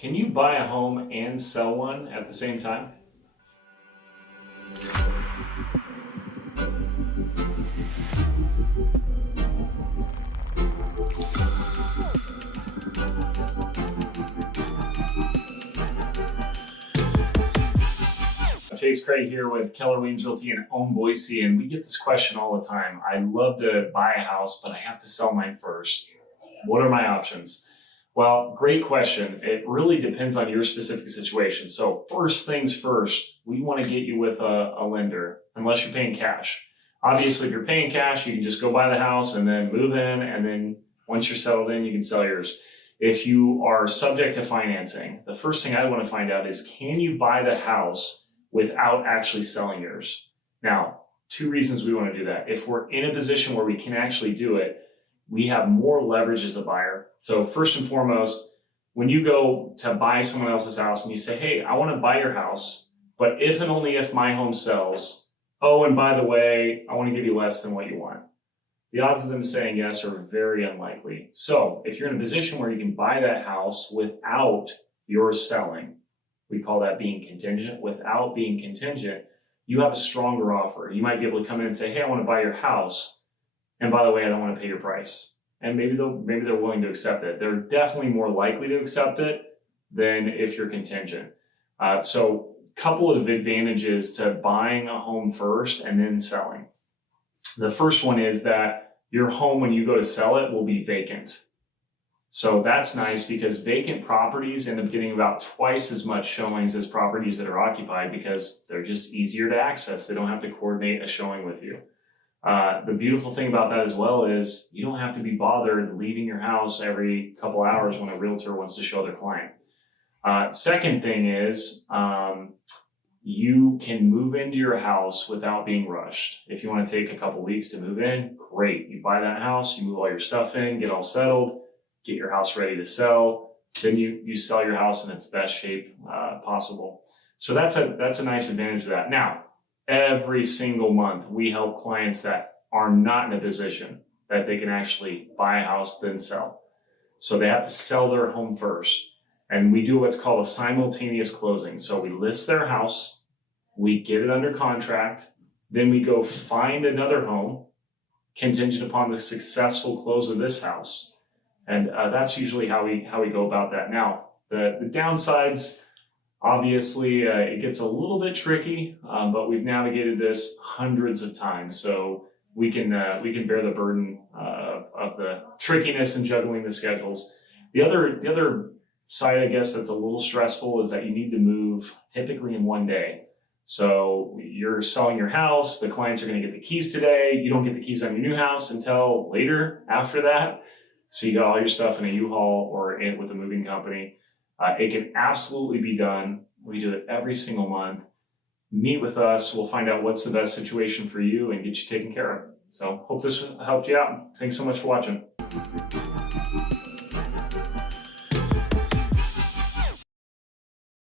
Can you buy a home and sell one at the same time? Chase Craig here with Keller Williams Realty in Boise, and we get this question all the time. I love to buy a house, but I have to sell mine first. What are my options? Well, great question. It really depends on your specific situation. So first things first, we want to get you with a lender, unless you're paying cash. Obviously, if you're paying cash, you can just go buy the house and then move in, and then once you're settled in, you can sell yours. If you are subject to financing, the first thing I want to find out is, can you buy the house without actually selling yours? Now, two reasons we want to do that. If we're in a position where we can actually do it, we have more leverage as a buyer. So first and foremost, when you go to buy someone else's house and you say, hey, I want to buy your house, but if and only if my home sells, oh, and by the way, I want to give you less than what you want. The odds of them saying yes are very unlikely. So if you're in a position where you can buy that house without yours selling, we call that being contingent. Without being contingent, you have a stronger offer. You might be able to come in and say, hey, I want to buy your house, and by the way, I don't want to pay your price. And maybe they're willing to accept it. They're definitely more likely to accept it than if you're contingent. So a couple of advantages to buying a home first and then selling. The first one is that your home, when you go to sell it, will be vacant. So that's nice because vacant properties end up getting about twice as much showings as properties that are occupied because they're just easier to access. They don't have to coordinate a showing with you. The beautiful thing about that as well is you don't have to be bothered leaving your house every couple hours when a realtor wants to show their client. Second thing is you can move into your house without being rushed. If you want to take a couple weeks to move in, great. You buy that house, you move all your stuff in, get all settled, get your house ready to sell. Then you sell your house in its best shape possible. So that's a nice advantage of that. Now, every single month, we help clients that are not in a position that they can actually buy a house, then sell. So they have to sell their home first. And we do what's called a simultaneous closing. So we list their house, we get it under contract, then we go find another home contingent upon the successful close of this house. And that's usually how we go about that. Now, the downsides, obviously, it gets a little bit tricky, but we've navigated this hundreds of times, so we can bear the burden of the trickiness and juggling the schedules. The other side, I guess, that's a little stressful is that you need to move typically in one day. So you're selling your house, the clients are going to get the keys today. You don't get the keys on your new house until later after that. So you got all your stuff in a U-Haul or with a moving company. It can absolutely be done. We do it every single month. Meet with us. We'll find out what's the best situation for you and get you taken care of. So hope this helped you out. Thanks so much for watching.